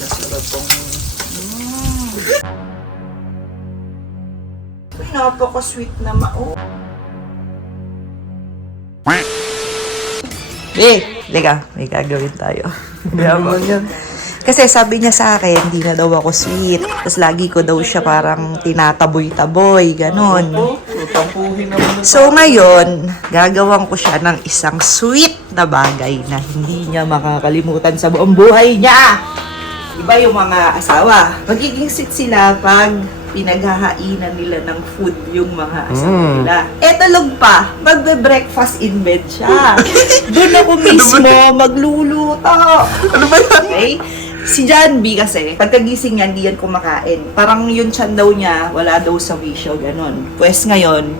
na sarap pong... Uy, napaka-sweet naman. Oh. Lega, may gagawin tayo. Yaman yun. Kasi sabi niya sa akin, hindi na daw ako sweet. Tapos lagi ko daw siya parang tinataboy-taboy, ganon. So ngayon, gagawan ko siya ng isang sweet na bagay na hindi niya makakalimutan sa buong buhay niya. Iba yung mga asawa. Magiging sweet sila pag pinaghahainan nila ng food yung mga asawa nila. Talog pa, magbe-breakfast in bed siya. Doon ako mismo magluluto. Ano ba yan? Okay? Si John B kasi, pagkagising niya, hindi yan kumakain. Parang yun tiyan daw niya, wala daw sa wisyo, ganon. Pues ngayon,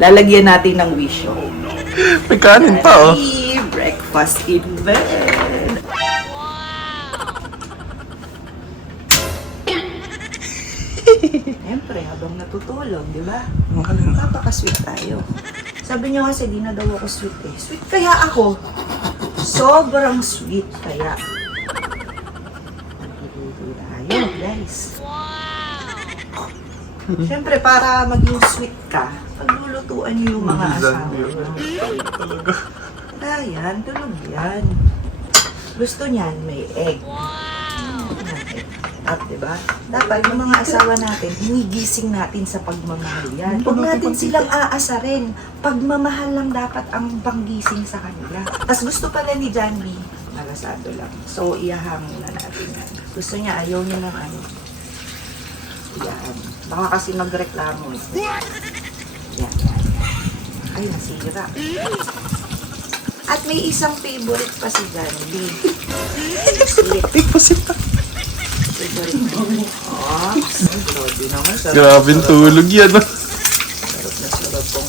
lalagyan natin ng wisyo. May kanin pa, oh. Breakfast in bed. Siyempre, habang natutulog, di ba? Napaka-sweet tayo. Sabi niyo kasi, di na daw ako sweet eh. Sweet kaya ako. Sobrang sweet kaya. Magiging tayo, guys. Siyempre, para maging sweet ka, paglulutuan niyo yung mga asawa. Yan, tulog yan. Gusto niyan, may egg. At diba? Dapat yung mga asawa natin, hinigising natin sa pagmamahal yan. Huwag natin silang aasarin. Pagmamahal lang dapat ang panggising sa kanila. Tapos gusto pala ni John B, malasado lang. So, iyahangin na natin yan. Gusto niya, ayaw niya ng ano. Iyahan. Baka kasi magreklamo. Yan. Ay, nasira. At may isang favorite pa si John B. Grabe tulog yan. Sarap na sarap pong...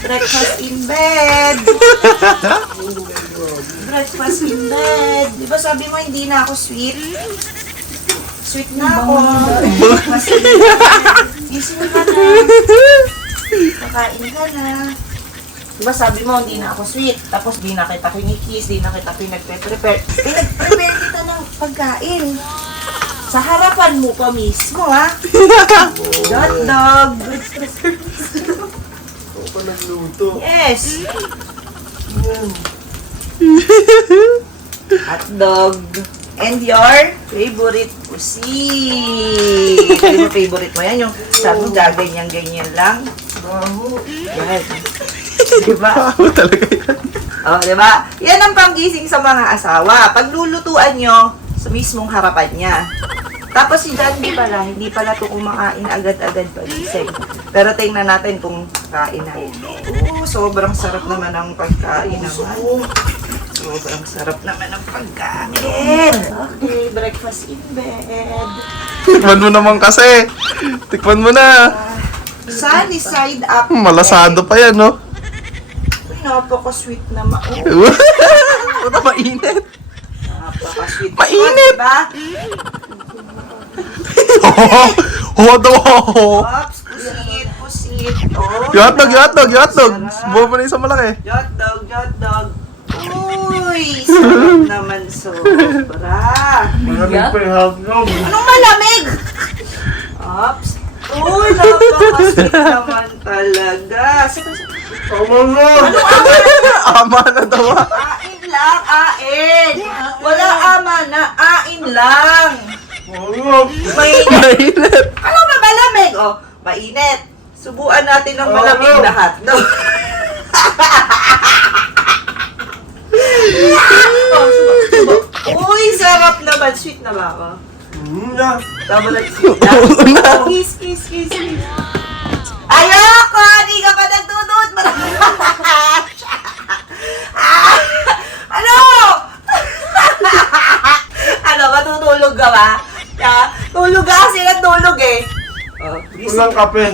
Breakfast in bed! Breakfast in bed! Di ba sabi mo hindi na ako sweet? Sweet na ako. Breakfast in bed. Gising ka na. Kakain ka na. Diba sabi mo, hindi na ako sweet. Tapos di na kita kinikis, di na kita pinagpe-prepare. Pinag-prepare kita ng pagkain. Sa harapan mo pa mismo, ha? Hot dog. Ako pa nagluto. Yes. Hot dog. And your favorite pusi. Ano mo favorite mo yan? Yung sabi gaganyan-ganyan lang. Yan. Diba? Ako talaga yan. Oh, diba? Yan ang panggising sa mga asawa. Paglulutuan nyo sa mismong harapan niya. Tapos si John B pala, hindi pala ito kumakain agad-agad pagising. Pero tingnan natin kung kain na. Sobrang sarap naman ang pagkain naman. Sobrang sarap naman ang pagkain. Okay, breakfast in bed. Tikman mo naman kasi. Tikman mo na. Sunny side up. Malasado pa yan, no? Napaka-sweet naman. Ito mainit. Napaka-sweet. Mainit! Diba? Ops, pusit. Oh, Yatog. Buo mo na isang malaki. Jotdog. Uy, sarap naman sobra. Malamig pa yung hotdog. Anong malamig? Ops. Uy, napaka-sweet naman talaga. Tama na! Ama na daw. Ain lang, ain. Wala ama na, ain lang. Mainit. Ano ba malamig? Oh, mainit. Subuan natin ng malamig na hotdog. Uy, sarap naman. Sweet na ba ako? Tama na, sweet na. Kiss. Ayoko! Di ka pa nagtutut! Ano? Ano? Matutulog ka ba? Tulog ka kasi natulog eh. Walang kape.